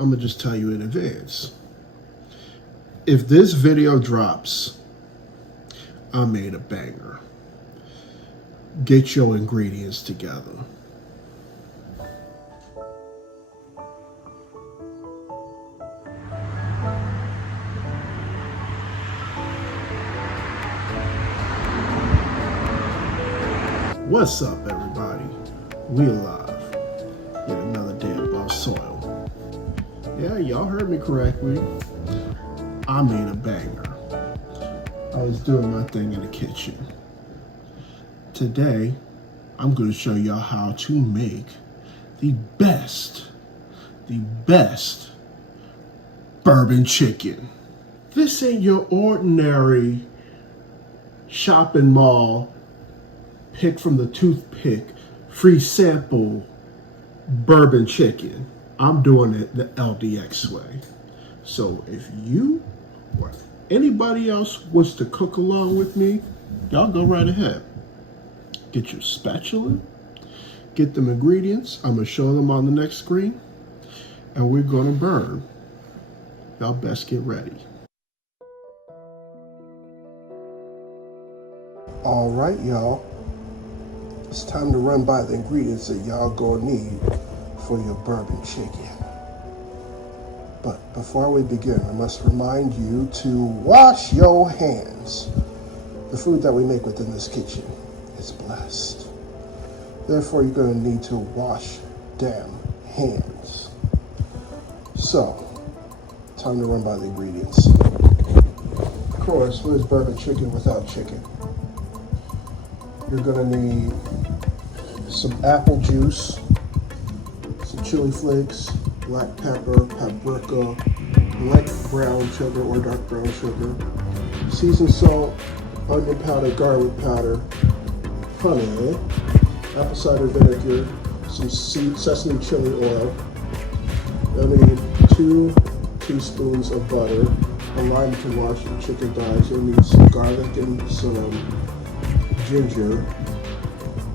I'm gonna just tell you in advance. If this video drops, I made a banger. Get your ingredients together. What's up, everybody? We alive. Yet another day above soil. Yeah, y'all heard me correctly. I made a banger. I was doing my thing in the kitchen. Today, I'm going to show y'all how to make the best bourbon chicken. This ain't your ordinary shopping mall pick from the toothpick, free sample bourbon chicken. I'm doing it the LDX way. So if you or anybody else wants to cook along with me, y'all go right ahead. Get your spatula, get them ingredients. I'm gonna show them on the next screen, and we're gonna burn. Y'all best get ready. All right, y'all. It's time to run by the ingredients that y'all gonna need for your bourbon chicken. But before we begin, I must remind you to wash your hands. The food that we make within this kitchen is blessed. Therefore, you're gonna need to wash damn hands. So, time to run by the ingredients. Of course, what is bourbon chicken without chicken? You're gonna need some apple juice, some chili flakes, black pepper, paprika, light brown sugar or dark brown sugar, seasoned salt, onion powder, garlic powder, honey, apple cider vinegar, some sesame chili oil. You'll need 2 teaspoons of butter, a lime to wash your chicken thighs. You'll need some garlic and some ginger.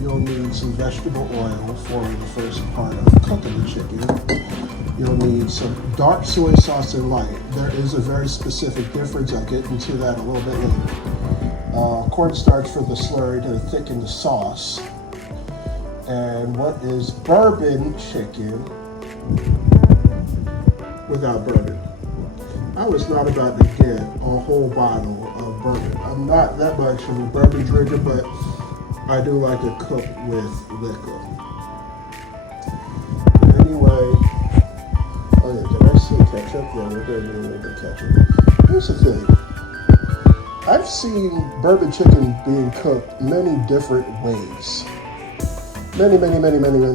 You'll need some vegetable oil for the first part of cooking the chicken. You'll need some dark soy sauce and light. There is a very specific difference. I'll get into that a little bit later. Cornstarch for the slurry to thicken the sauce. And what is bourbon chicken without bourbon? I was not about to get a whole bottle of bourbon. I'm not that much of a bourbon drinker, but I do like to cook with liquor. Anyway, oh yeah, did I see ketchup? Yeah, we're gonna do a little bit of ketchup. Here's the thing. I've seen bourbon chicken being cooked many different ways. Many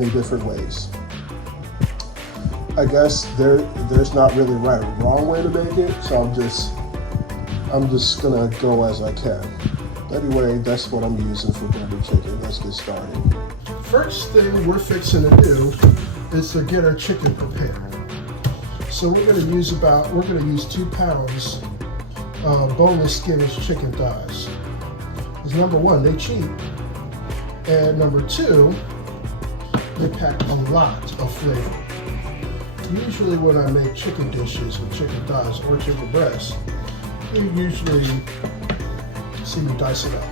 different ways. I guess there's not really right or wrong way to make it, so I'm just gonna go as I can. Anyway, that's what I'm using for bourbon chicken. Let's get started. First thing we're fixing to do is to get our chicken prepared. So we're gonna use 2 pounds of boneless, skinless chicken thighs. Because number 1, they're cheap, and number 2, they pack a lot of flavor. Usually when I make chicken dishes with chicken thighs or chicken breasts, you usually see me dice it up.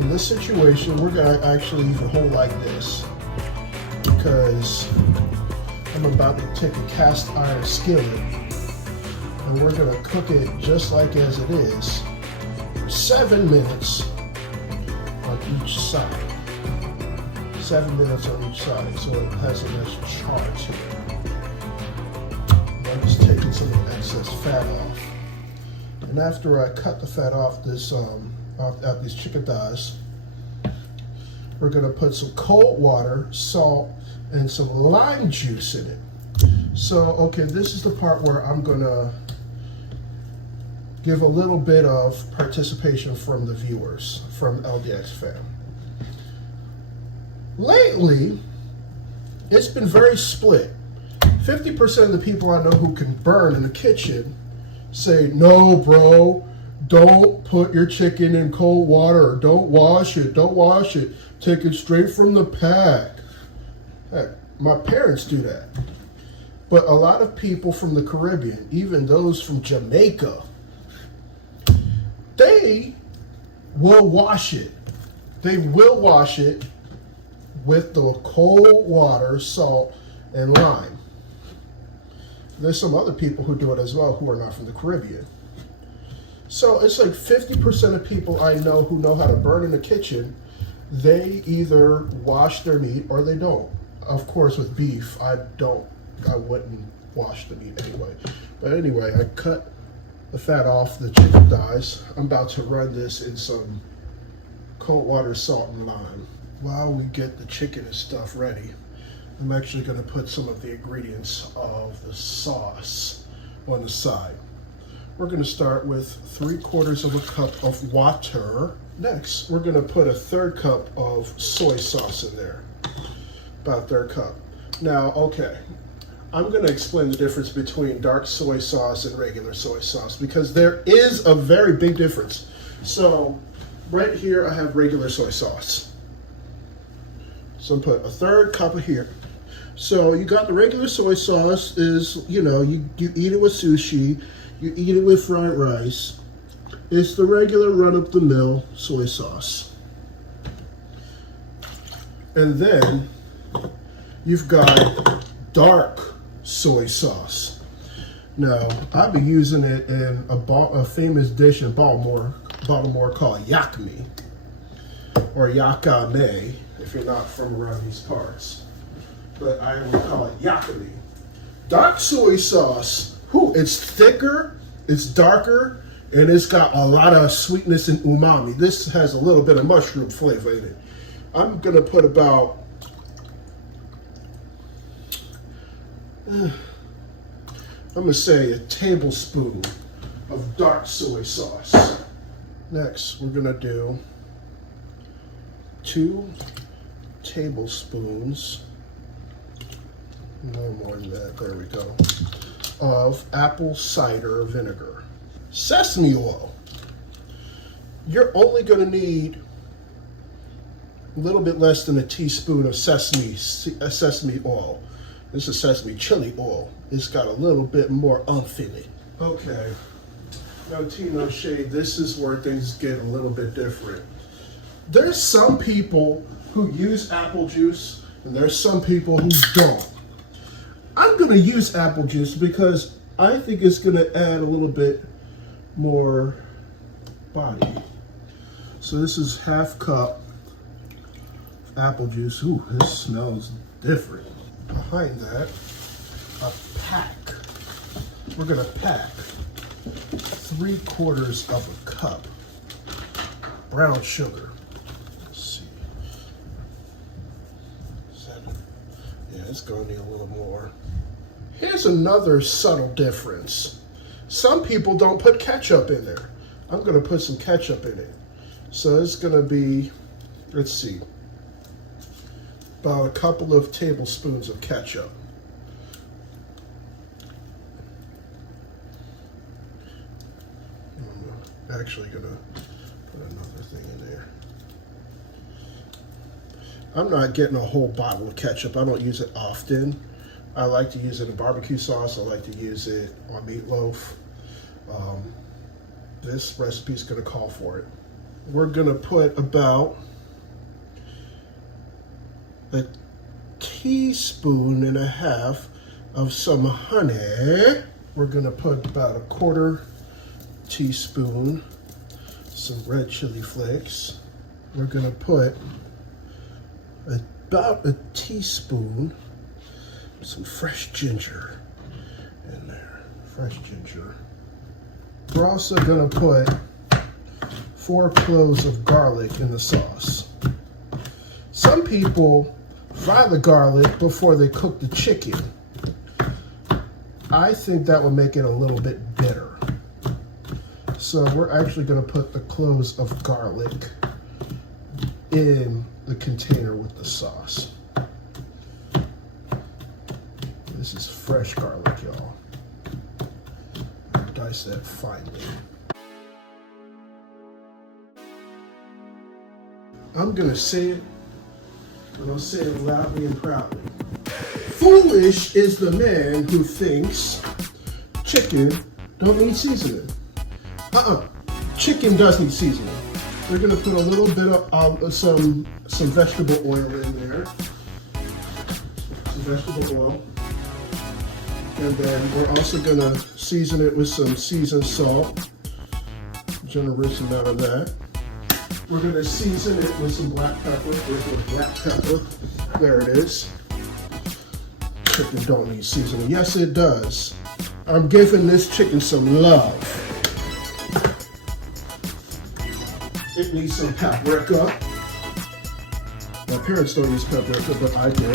In this situation, we're gonna actually leave it whole like this because I'm about to take a cast iron skillet and we're gonna cook it just like as it is for 7 minutes on each side. 7 minutes on each side, so it has a nice char to it. I'm just taking some of the excess fat off. And after I cut the fat off this off these chicken thighs, we're gonna put some cold water, salt, and some lime juice in it. So, okay, this is the part where I'm gonna give a little bit of participation from the viewers, from LDX fam. Lately, it's been very split. 50% of the people I know who can burn in the kitchen say, no, bro, don't put your chicken in cold water, or don't wash it, take it straight from the pack. Heck, my parents do that. But a lot of people from the Caribbean, even those from Jamaica, they will wash it. They will wash it with the cold water, salt, and lime. There's some other people who do it as well who are not from the Caribbean. So it's like 50% of people I know who know how to burn in the kitchen, they either wash their meat or they don't. Of course, with beef, I wouldn't wash the meat anyway. But anyway, I cut the fat off the chicken thighs. I'm about to run this in some cold water, salt, and lime. While we get the chicken and stuff ready, I'm actually going to put some of the ingredients of the sauce on the side. We're going to start with 3/4 of a cup of water. Next, we're going to put a 1/3 cup of soy sauce in there. About 1/3 cup. Now, okay, I'm going to explain the difference between dark soy sauce and regular soy sauce because there is a very big difference. So, right here I have regular soy sauce. So I'm put a 1/3 cup of here. So you got the regular soy sauce is, you know, you eat it with sushi, you eat it with fried rice. It's the regular run-up-the-mill soy sauce. And then you've got dark soy sauce. Now, I've been using it in a famous dish in Baltimore called yakme, or yakame, if you're not from around these parts. But I would call it yakame. Dark soy sauce, it's thicker, it's darker, and it's got a lot of sweetness and umami. This has a little bit of mushroom flavor in it. I'm gonna put about, I'm gonna say a tablespoon of dark soy sauce. Next, we're gonna do 2 tablespoons, no more than that, there we go, of apple cider vinegar. Sesame oil. You're only going to need a little bit less than a teaspoon of sesame oil. This is sesame chili oil. It's got a little bit more oomph in it. Okay. No tea, no shade. This is where things get a little bit different. There's some people who use apple juice, and there's some people who don't. I'm going to use apple juice because I think it's going to add a little bit more body. So this is 1/2 cup of apple juice. Ooh, this smells different. Behind that, a pack. We're going to pack 3/4 of a cup brown sugar. Let's see. Yeah, it's going to need a little more. Here's another subtle difference. Some people don't put ketchup in there. I'm going to put some ketchup in it. So it's going to be, let's see, about a couple of tablespoons of ketchup. I'm actually going to put another thing in there. I'm not getting a whole bottle of ketchup. I don't use it often. I like to use it in barbecue sauce. I like to use it on meatloaf. This recipe is going to call for it. We're going to put about a 1.5 teaspoons of some honey. We're going to put about a 1/4 teaspoon some red chili flakes. We're going to put about a teaspoon some fresh ginger in there. Fresh ginger. We're also going to put 4 cloves of garlic in the sauce. Some people fry the garlic before they cook the chicken. I think that would make it a little bit bitter. So we're actually going to put the cloves of garlic in the container with the sauce. This is fresh garlic, y'all. Dice that finely. I'm gonna say it, and I'll say it loudly and proudly. Foolish is the man who thinks chicken don't need seasoning. Chicken does need seasoning. We're gonna put a little bit of some vegetable oil in there. Some vegetable oil. And then we're also gonna season it with some seasoned salt. Generous amount of that. We're gonna season it with some black pepper. With black pepper. There it is. Chicken don't need seasoning. Yes, it does. I'm giving this chicken some love. It needs some paprika. My parents don't use paprika, but I do.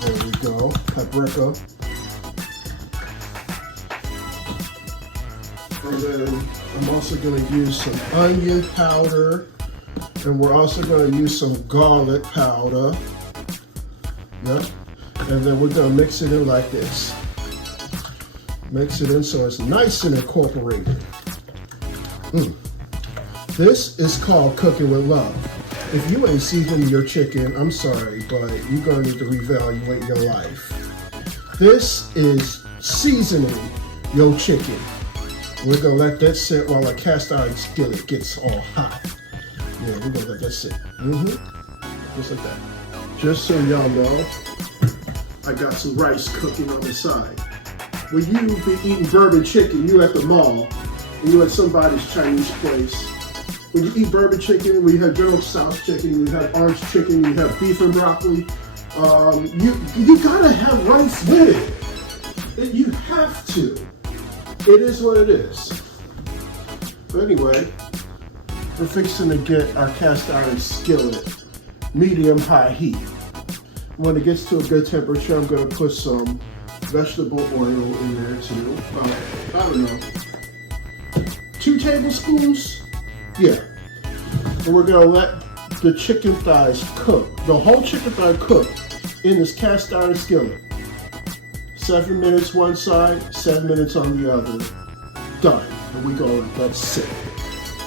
There we go, paprika. And then I'm also going to use some onion powder. And we're also going to use some garlic powder. Yep. And then we're going to mix it in like this. Mix it in so it's nice and incorporated. This is called cooking with love. If you ain't seasoning your chicken, I'm sorry, but you're going to need to reevaluate your life. This is seasoning your chicken. We're going to let that sit while a cast iron skillet gets all hot. Yeah, we're going to let that sit. Just like that. Just so y'all know, I got some rice cooking on the side. When you be eating bourbon chicken, you at the mall, and you at somebody's Chinese place. When you eat bourbon chicken, when you have General Tso's chicken, you have orange chicken, you have beef and broccoli, you gotta have rice with it. You have to. It is what it is. But anyway, we're fixing to get our cast iron skillet medium-high heat. When it gets to a good temperature, I'm gonna put some vegetable oil in there too. I don't know, 2 tablespoons? Yeah. And we're gonna let the chicken thighs cook, the whole chicken thigh cook in this cast iron skillet. 7 minutes one side, 7 minutes on the other. Done. And we go let that sit.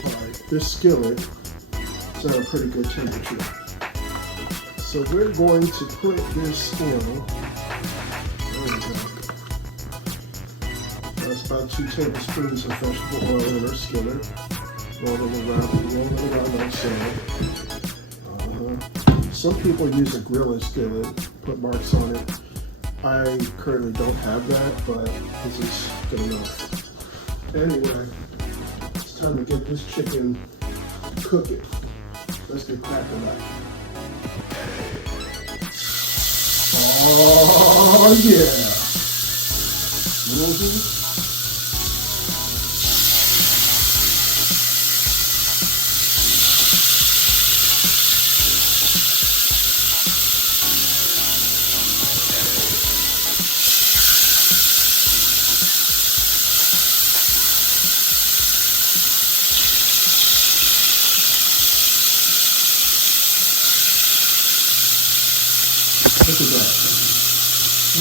Alright, this skillet is at a pretty good temperature. So we're going to put this in. There we go. That's about 2 tablespoons of vegetable oil in our skillet. Roll it around like so. Some people use a grilling skillet, put marks on it. I currently don't have that, but this is good enough. Anyway, it's time to get this chicken cooking. Let's get cracking that. Oh yeah! Look at that.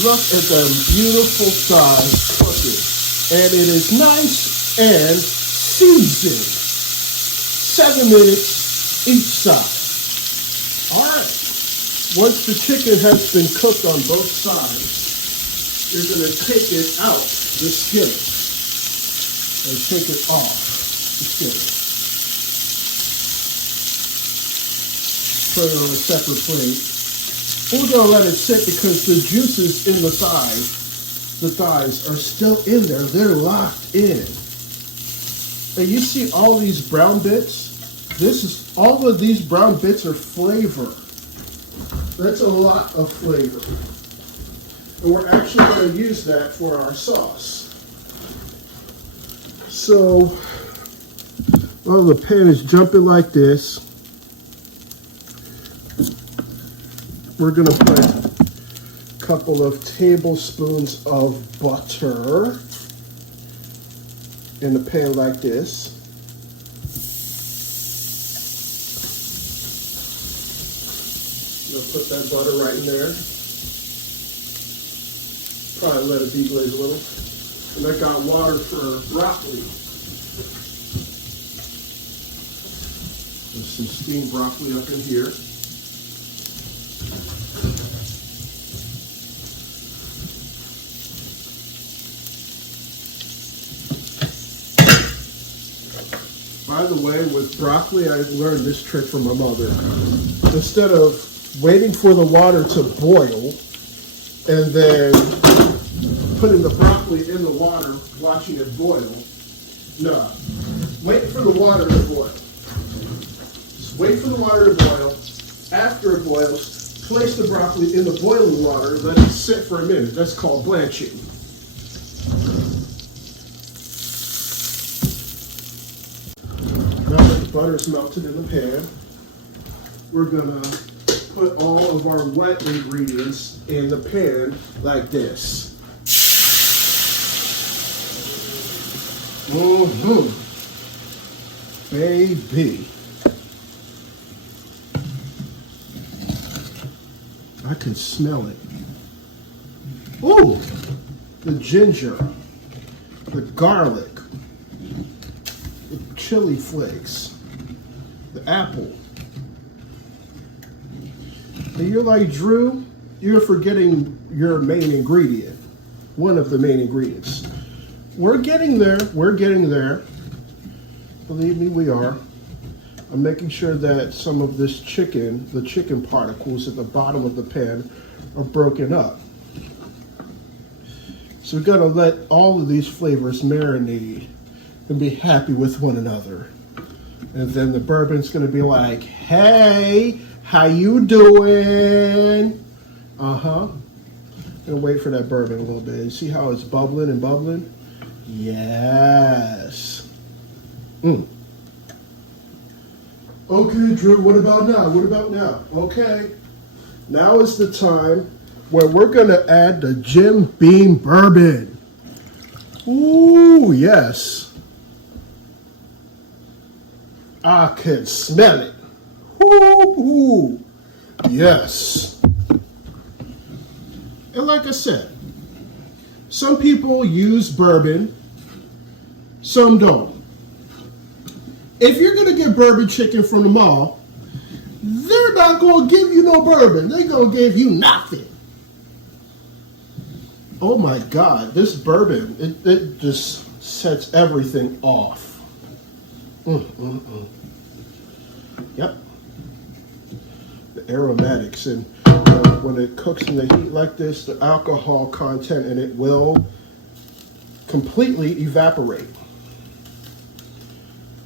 Look at the beautiful thighs cooking. And it is nice and seasoned. 7 minutes each side. Alright. Once the chicken has been cooked on both sides, you're going to take it out the skillet. And take it off the skillet. Put it on a separate plate. We're going to let it sit because the juices in the thighs are still in there. They're locked in. And you see all these brown bits? All of these brown bits are flavor. That's a lot of flavor. And we're actually going to use that for our sauce. So, while the pan is jumping like this, we're going to put a couple of tablespoons of butter in the pan like this. We'll put that butter right in there. Probably let it deglaze a little. And I got water for broccoli. There's some steamed broccoli up in here. By the way, with broccoli, I learned this trick from my mother. Instead of waiting for the water to boil and then putting the broccoli in the water, watching it boil, no. Wait for the water to boil. Just wait for the water to boil. After it boils, place the broccoli in the boiling water and let it sit for a minute. That's called blanching. Now that the butter is melted in the pan, we're gonna put all of our wet ingredients in the pan like this. Baby. I can smell it. Ooh, the ginger, the garlic, the chili flakes, the apple. And you're like, Drew, you're forgetting your main ingredient, one of the main ingredients. We're getting there. We're getting there. Believe me, we are. I'm making sure that some of this chicken, the chicken particles at the bottom of the pan, are broken up. So we're going to let all of these flavors marinate and be happy with one another. And then the bourbon's going to be like, hey, how you doing? And wait for that bourbon a little bit. See how it's bubbling and bubbling? Yes. Okay, Drew, what about now? What about now? Okay. Now is the time where we're going to add the Jim Beam bourbon. Ooh, yes. I can smell it. Ooh, yes. And like I said, some people use bourbon, some don't. If you're going to get bourbon chicken from the mall, they're not going to give you no bourbon. They're going to give you nothing. Oh my God, this bourbon, it just sets everything off. Yep. The aromatics, and when it cooks in the heat like this, the alcohol content in it will completely evaporate.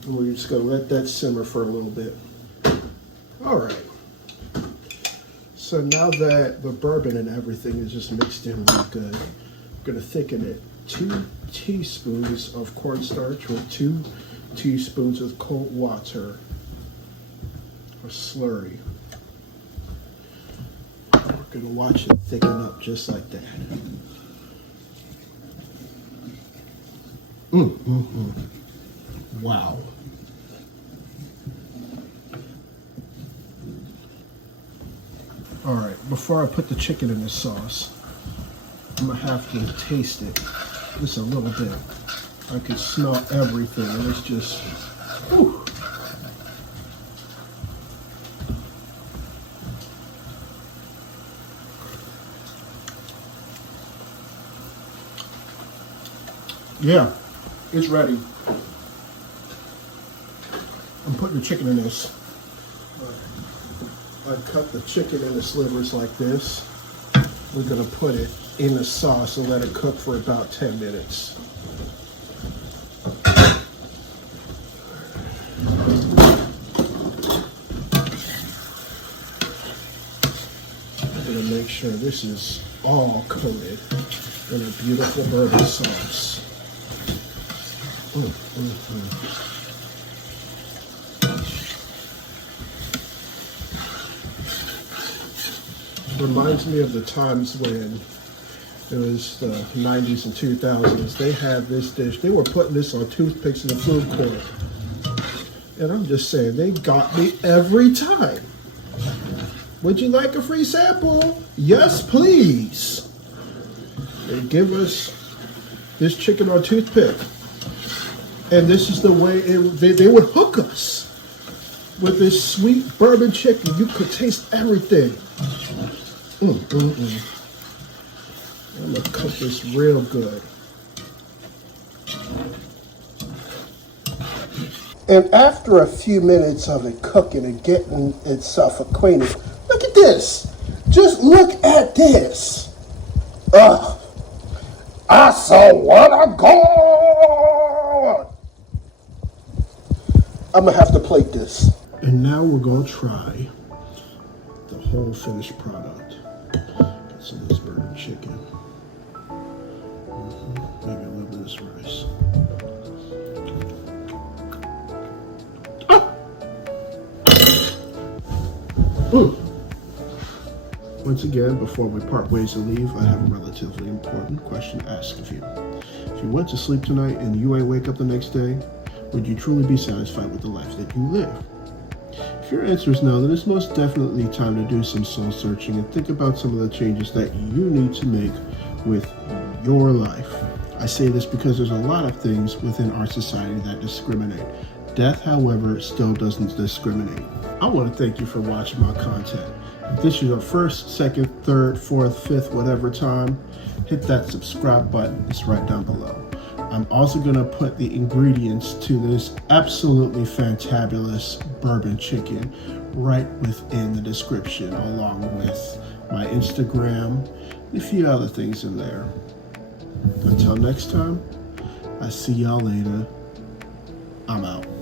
And we're just going to let that simmer for a little bit. All right. So now that the bourbon and everything is just mixed in really good, I'm going to thicken it. 2 teaspoons of cornstarch with 2 teaspoons of cold water, a slurry. We're going to watch it thicken up just like that. Wow. All right, before I put the chicken in the sauce, I'm gonna have to taste it just a little bit. I can smell everything, and it's just, whew. Yeah, it's ready. I'm putting the chicken in this. I cut the chicken into slivers like this. We're going to put it in the sauce and let it cook for about 10 minutes. I'm going to make sure this is all coated in a beautiful bourbon sauce. Reminds me of the times when it was the 90s and 2000s. They had this dish. They were putting this on toothpicks in the food court. And I'm just saying, they got me every time. Would you like a free sample? Yes, please. They give us this chicken on toothpick. And this is the way they would hook us with this sweet bourbon chicken. You could taste everything. I'm gonna cook this real good. And after a few minutes of it cooking and getting itself acquainted, look at this. Just look at this. Ugh. I saw what I got. I'm going to have to plate this. And now we're going to try the whole finished product. Get some of this bourbon chicken. Maybe a little bit of this rice. Once again, before we part ways and leave, I have a relatively important question to ask of you. If you went to sleep tonight and you ain't wake up the next day, would you truly be satisfied with the life that you live? If your answer is no, then it's most definitely time to do some soul searching and think about some of the changes that you need to make with your life. I say this because there's a lot of things within our society that discriminate. Death, however, still doesn't discriminate. I want to thank you for watching my content. If this is your first, second, third, fourth, fifth, whatever time, hit that subscribe button. It's right down below. I'm also going to put the ingredients to this absolutely fantabulous bourbon chicken right within the description, along with my Instagram and a few other things in there. Until next time, I see y'all later. I'm out.